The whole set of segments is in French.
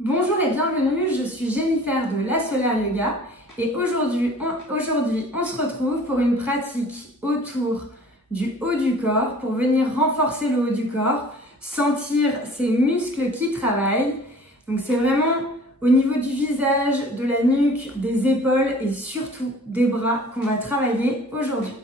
Bonjour et bienvenue, je suis Jennifer de La Solaire Yoga et aujourd'hui on se retrouve pour une pratique autour du haut du corps pour venir renforcer le haut du corps, sentir ses muscles qui travaillent. Donc c'est vraiment au niveau du visage, de la nuque, des épaules et surtout des bras qu'on va travailler aujourd'hui.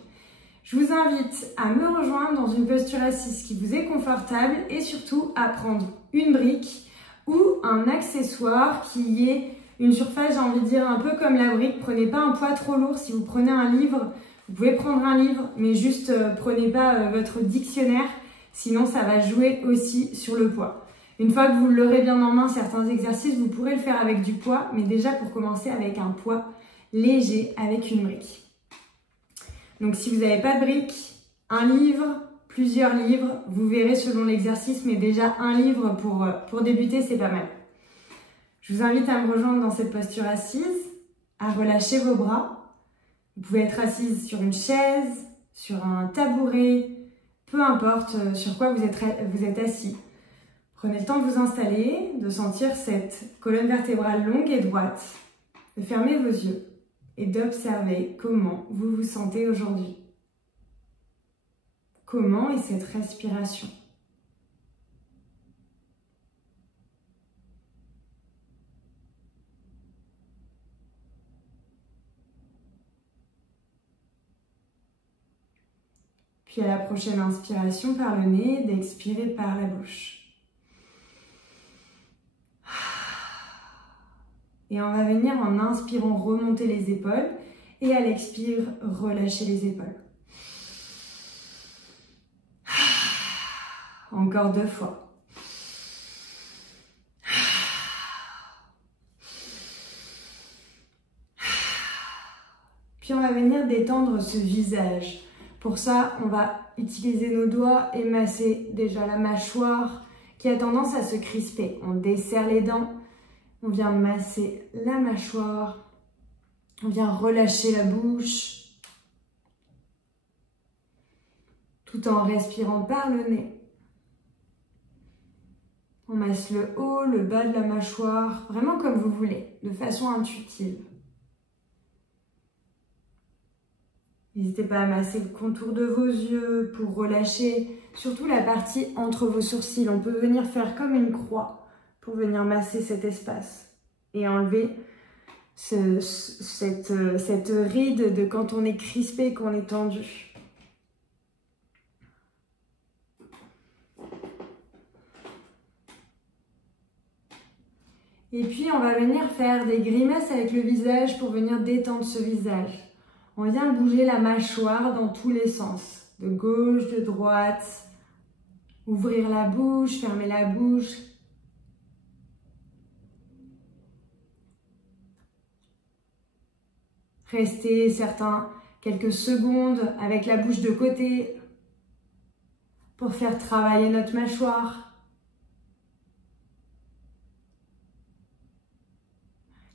Je vous invite à me rejoindre dans une posture assise qui vous est confortable et surtout à prendre une brique ou un accessoire qui est une surface, j'ai envie de dire, un peu comme la brique. Prenez pas un poids trop lourd. Si vous prenez un livre, vous pouvez prendre un livre, mais juste prenez pas votre dictionnaire, sinon ça va jouer aussi sur le poids. Une fois que vous l'aurez bien en main, certains exercices, vous pourrez le faire avec du poids, mais déjà pour commencer avec un poids léger, avec une brique. Donc si vous n'avez pas de brique, un livre, plusieurs livres, vous verrez selon l'exercice, mais déjà un livre pour débuter, c'est pas mal. Je vous invite à me rejoindre dans cette posture assise, à relâcher vos bras. Vous pouvez être assise sur une chaise, sur un tabouret, peu importe sur quoi vous êtes assis. Prenez le temps de vous installer, de sentir cette colonne vertébrale longue et droite, de fermer vos yeux et d'observer comment vous vous sentez aujourd'hui. Comment est cette respiration? Puis à la prochaine inspiration par le nez, d'expirer par la bouche. Et on va venir en inspirant remonter les épaules et à l'expire, relâcher les épaules. Encore 2 fois. Puis on va venir détendre ce visage. Pour ça, on va utiliser nos doigts et masser déjà la mâchoire qui a tendance à se crisper. On desserre les dents, on vient masser la mâchoire, on vient relâcher la bouche, tout en respirant par le nez. On masse le haut, le bas de la mâchoire, vraiment comme vous voulez, de façon intuitive. N'hésitez pas à masser le contour de vos yeux pour relâcher surtout la partie entre vos sourcils. On peut venir faire comme une croix pour venir masser cet espace et enlever cette ride de quand on est crispé, qu'on est tendu. Et puis, on va venir faire des grimaces avec le visage pour venir détendre ce visage. On vient bouger la mâchoire dans tous les sens, de gauche, de droite. Ouvrir la bouche, fermer la bouche. Rester quelques secondes avec la bouche de côté pour faire travailler notre mâchoire.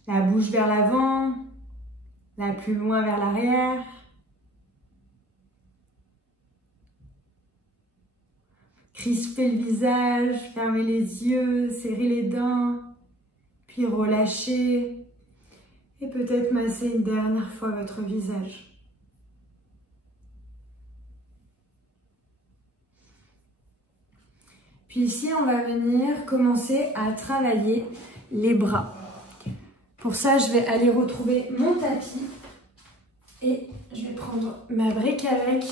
La bouche vers l'avant, la plus loin vers l'arrière. Crisper le visage, fermer les yeux, serrer les dents, puis relâcher. Et peut-être masser une dernière fois votre visage. Puis ici, on va venir commencer à travailler les bras. Pour ça, je vais aller retrouver mon tapis et je vais prendre ma brique avec.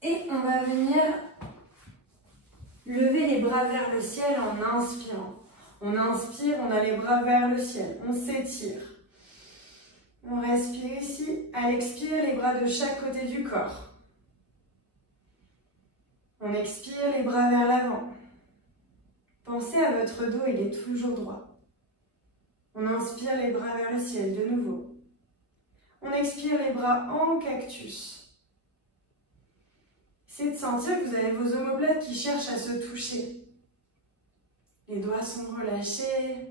Et on va venir lever les bras vers le ciel en inspirant. On inspire, on a les bras vers le ciel, on s'étire. On respire ici, à l'expire, les bras de chaque côté du corps. On expire, les bras vers l'avant. Pensez à votre dos, il est toujours droit. On inspire les bras vers le ciel de nouveau. On expire les bras en cactus. Essayez de sentir que vous avez vos omoplates qui cherchent à se toucher. Les doigts sont relâchés.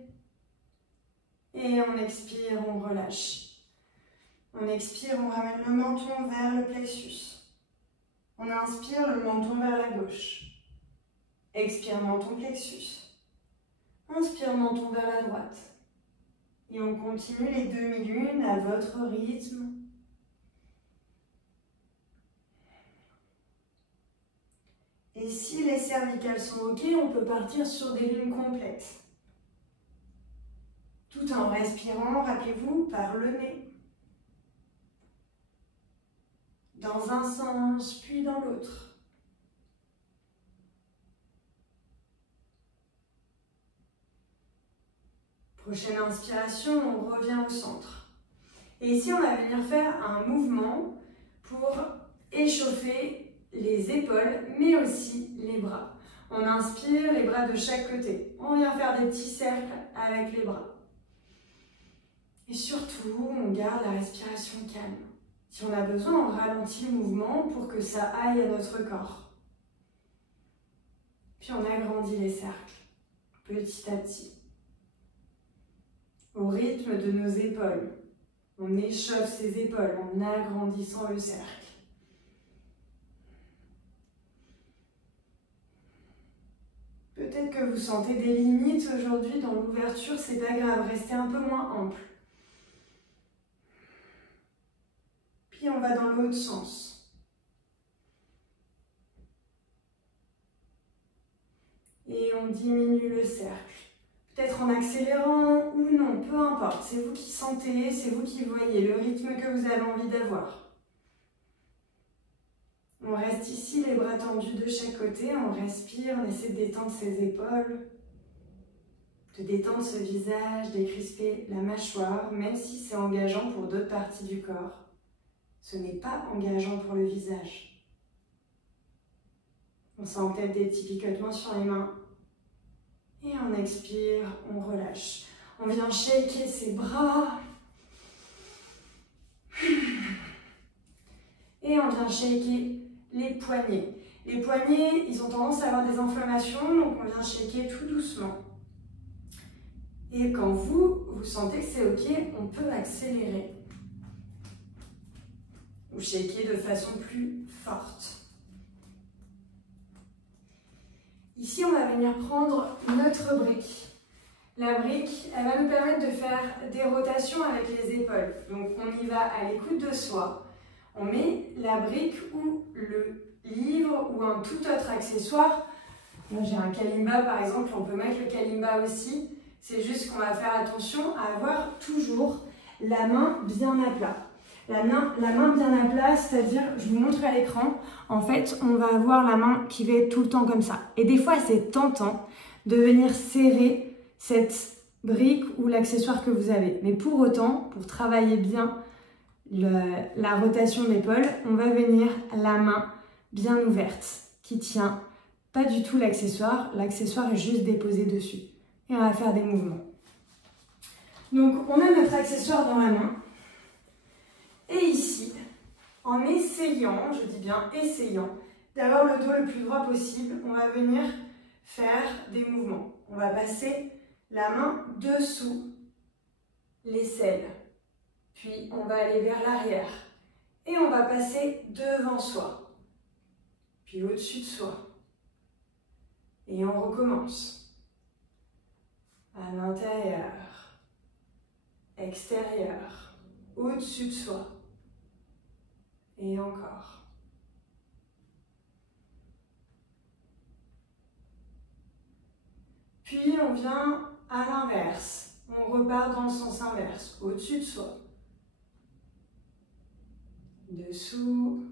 Et on expire, on relâche. On expire, on ramène le menton vers le plexus. On inspire, le menton vers la gauche. Expire, menton plexus. Inspire, menton vers la droite. Et on continue les demi-lunes à votre rythme. Et si les cervicales sont OK, on peut partir sur des lunes complètes. Tout en respirant, rappelez-vous, par le nez. Dans un sens, puis dans l'autre. Prochaine inspiration, on revient au centre. Et ici, on va venir faire un mouvement pour échauffer les épaules, mais aussi les bras. On inspire, les bras de chaque côté. On vient faire des petits cercles avec les bras. Et surtout, on garde la respiration calme. Si on a besoin, on ralentit le mouvement pour que ça aille à notre corps. Puis on agrandit les cercles, petit à petit. Au rythme de nos épaules. On échauffe ses épaules en agrandissant le cercle. Peut-être que vous sentez des limites aujourd'hui dans l'ouverture, c'est pas grave, restez un peu moins ample. Puis on va dans l'autre sens. Et on diminue le cercle. Peut-être en accélérant ou non, peu importe. C'est vous qui sentez, c'est vous qui voyez le rythme que vous avez envie d'avoir. On reste ici, les bras tendus de chaque côté, on respire, on essaie de détendre ses épaules, de détendre ce visage, décrisper la mâchoire, même si c'est engageant pour d'autres parties du corps. Ce n'est pas engageant pour le visage. On sent peut-être des petits picotements sur les mains. Et on expire, on relâche. On vient shaker ses bras. Et on vient shaker les poignets. Les poignets, ils ont tendance à avoir des inflammations, donc on vient shaker tout doucement. Et quand vous sentez que c'est OK, on peut accélérer. Ou shaker de façon plus forte. Ici, on va venir prendre notre brique. La brique, elle va nous permettre de faire des rotations avec les épaules. Donc, on y va à l'écoute de soi. On met la brique ou le livre ou un tout autre accessoire. Moi, j'ai un kalimba, par exemple. On peut mettre le kalimba aussi. C'est juste qu'on va faire attention à avoir toujours la main bien à plat. La main bien à plat, c'est-à-dire, je vous montre à l'écran, en fait, on va avoir la main qui va être tout le temps comme ça. Et des fois, c'est tentant de venir serrer cette brique ou l'accessoire que vous avez. Mais pour autant, pour travailler bien la rotation de l'épaule, on va venir la main bien ouverte, qui tient pas du tout l'accessoire. L'accessoire est juste déposé dessus. Et on va faire des mouvements. Donc, on a notre accessoire dans la main. Et ici, en essayant, je dis bien essayant, d'avoir le dos le plus droit possible, on va venir faire des mouvements. On va passer la main dessous l'aisselle, puis on va aller vers l'arrière et on va passer devant soi, puis au-dessus de soi. Et on recommence. À l'intérieur, extérieur, au-dessus de soi. Et encore. Puis on vient à l'inverse. On repart dans le sens inverse, au-dessus de soi. Dessous.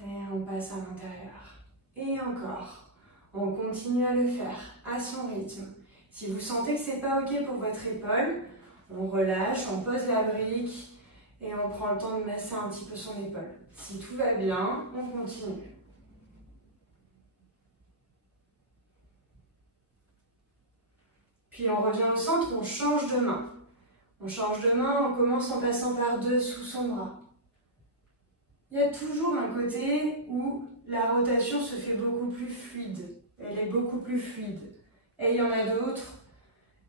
Et on passe à l'intérieur. Et encore. On continue à le faire à son rythme. Si vous sentez que ce n'est pas OK pour votre épaule, on relâche, on pose la brique. Et on prend le temps de masser un petit peu son épaule. Si tout va bien, on continue. Puis on revient au centre, on change de main. On change de main, on commence en passant par dessous son bras. Il y a toujours un côté où la rotation se fait beaucoup plus fluide. Elle est beaucoup plus fluide. Et il y en a d'autres.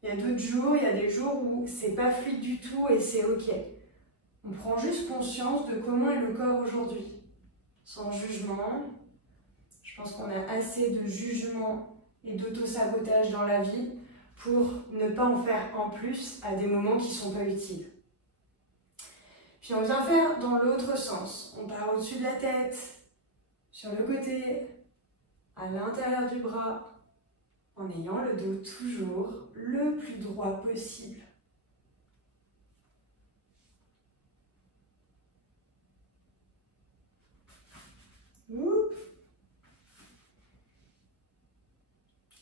Il y a d'autres jours, il y a des jours où c'est pas fluide du tout et c'est OK. On prend juste conscience de comment est le corps aujourd'hui, sans jugement. Je pense qu'on a assez de jugement et d'auto-sabotage dans la vie pour ne pas en faire en plus à des moments qui ne sont pas utiles. Puis on vient faire dans l'autre sens. On part au-dessus de la tête, sur le côté, à l'intérieur du bras, en ayant le dos toujours le plus droit possible. Oups.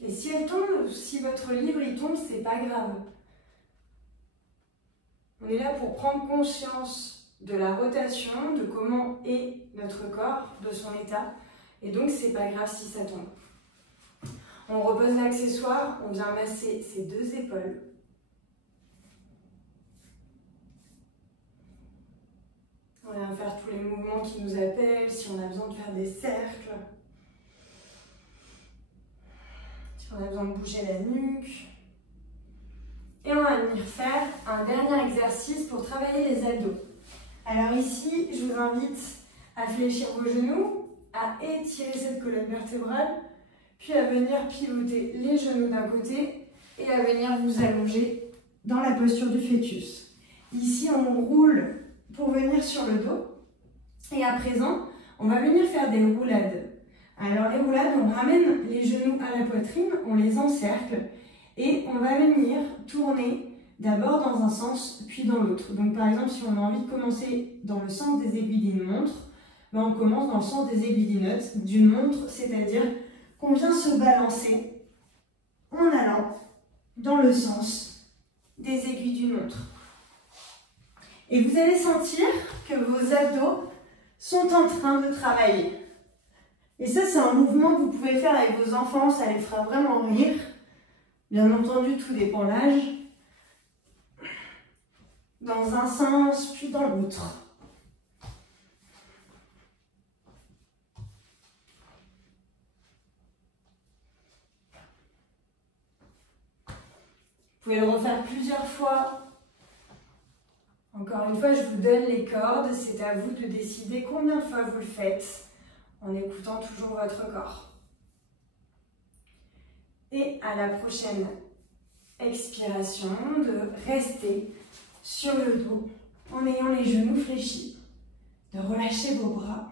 Et si elle tombe, si votre livre il tombe, c'est pas grave. On est là pour prendre conscience de la rotation, de comment est notre corps, de son état. Et donc, c'est pas grave si ça tombe. On repose l'accessoire, on vient masser ses deux épaules. On vient faire tous les mouvements qui nous appellent, si on a besoin de faire des cercles. Si on a besoin de bouger la nuque. Et on va venir faire un dernier exercice pour travailler les abdos. Alors ici, je vous invite à fléchir vos genoux, à étirer cette colonne vertébrale, puis à venir pivoter les genoux d'un côté et à venir vous allonger dans la posture du fœtus. Ici, on roule pour venir sur le dos. Et à présent, on va venir faire des roulades. Alors les roulades, on ramène les genoux à la poitrine, on les encercle et on va venir tourner d'abord dans un sens puis dans l'autre. Donc par exemple, si on a envie de commencer dans le sens des aiguilles d'une montre, ben on commence dans le sens des aiguilles d'une montre, c'est-à-dire qu'on vient se balancer en allant dans le sens des aiguilles d'une montre. Et vous allez sentir que vos abdos sont en train de travailler. Et ça, c'est un mouvement que vous pouvez faire avec vos enfants, ça les fera vraiment rire. Bien entendu, tout dépend de l'âge. Dans un sens, puis dans l'autre. Vous pouvez le refaire plusieurs fois. Encore une fois, je vous donne les cordes. C'est à vous de décider combien de fois vous le faites en écoutant toujours votre corps. Et à la prochaine expiration, de rester sur le dos en ayant les genoux fléchis, de relâcher vos bras,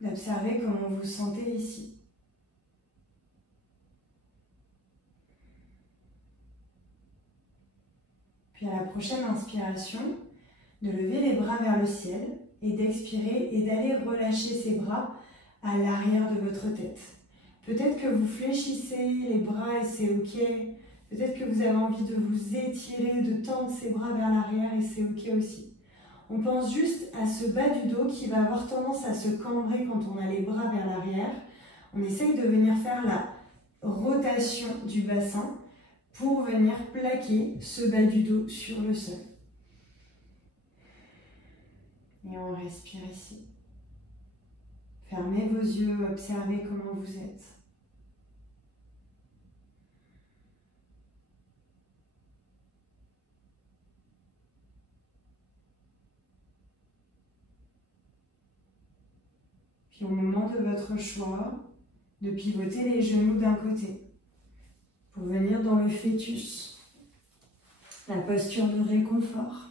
d'observer comment vous vous sentez ici. Puis à la prochaine inspiration, de lever les bras vers le ciel et d'expirer et d'aller relâcher ces bras à l'arrière de votre tête. Peut-être que vous fléchissez les bras et c'est ok. Peut-être que vous avez envie de vous étirer, de tendre ces bras vers l'arrière et c'est ok aussi. On pense juste à ce bas du dos qui va avoir tendance à se cambrer quand on a les bras vers l'arrière. On essaye de venir faire la rotation du bassin pour venir plaquer ce bas du dos sur le sol. Et on respire ici. Fermez vos yeux, observez comment vous êtes. Puis au moment de votre choix, de pivoter les genoux d'un côté pour venir dans le fœtus, la posture de réconfort,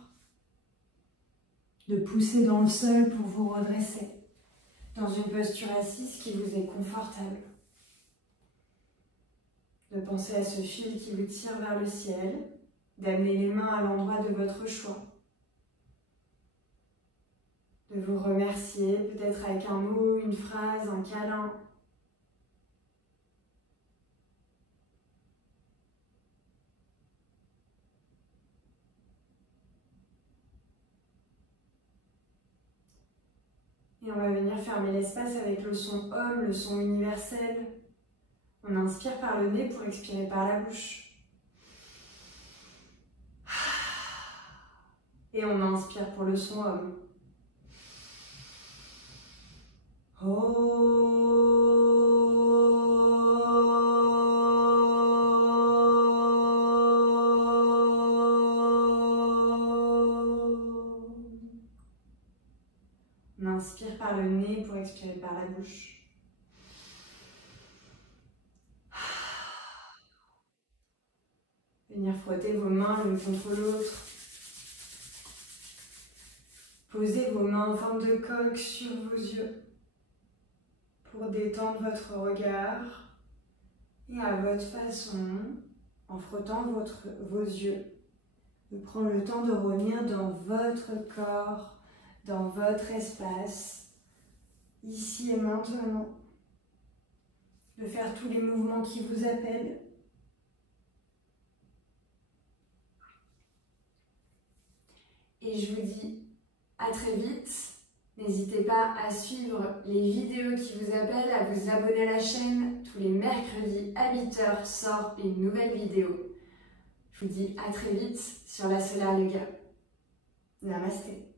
de pousser dans le sol pour vous redresser, dans une posture assise qui vous est confortable, de penser à ce fil qui vous tire vers le ciel, d'amener les mains à l'endroit de votre choix, de vous remercier, peut-être avec un mot, une phrase, un câlin. Et on va venir fermer l'espace avec le son OM, le son universel. On inspire par le nez pour expirer par la bouche. Et on inspire pour le son OM. On inspire par le nez pour expirer par la bouche. Venir frotter vos mains l'une contre l'autre. Posez vos mains en forme de coque sur vos yeux pour détendre votre regard et à votre façon, en frottant vos yeux, de prendre le temps de revenir dans votre corps, dans votre espace, ici et maintenant, de faire tous les mouvements qui vous appellent. Et je vous dis à très vite. N'hésitez pas à suivre les vidéos qui vous appellent, à vous abonner à la chaîne. Tous les mercredis à 8 h sort une nouvelle vidéo. Je vous dis à très vite sur la Solar Yoga. Namasté.